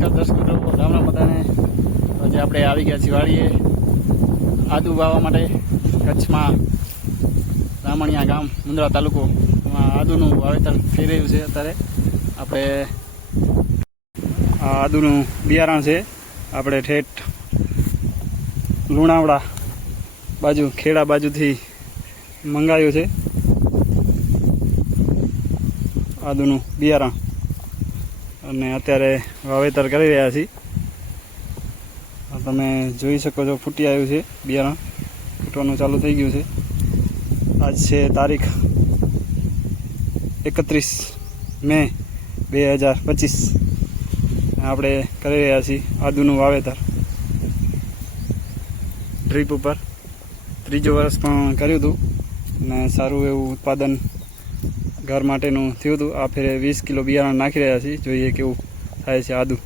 નમસ્કાર દર્શક મિત્રો રામ રામ બધાને આજે આપણે આવી ગયા વાડીએ આદુ વાવવા માટે કચ્છમાં રામણિયા ગામ, મુંદ્રા તાલુકો આદુનું વાવેતર થઈ રહ્યું છે અત્યારે. આપણે આ આદુનું બિયારણ છે, આપણે ઠેઠ લુણાવડા બાજુ, ખેડા બાજુથી મંગાવ્યું છે આદુનું બિયારણ. અને અત્યારે વાવેતર કરી રહ્યા છીએ. તમે જોઈ શકો છો, ફૂટી આવ્યું છે, બિયારણ. ફૂટવાનું ચાલુ થઈ ગયું છે. આજ છે તારીખ એકત્રીસ મે બે હજાર પચીસ. આપણે કરી રહ્યા છીએ આદુનું વાવેતર. ડ્રીપ ઉપર. ત્રીજો વર્ષ પણ કર્યું હતું. અને સારું એવું ઉત્પાદન ઘર માટેનું થયું હતું. આ ફેરે વીસ કિલો બિયારણ નાખી રહ્યા છીએ. જોઈએ કેવું થાય છે આદુ.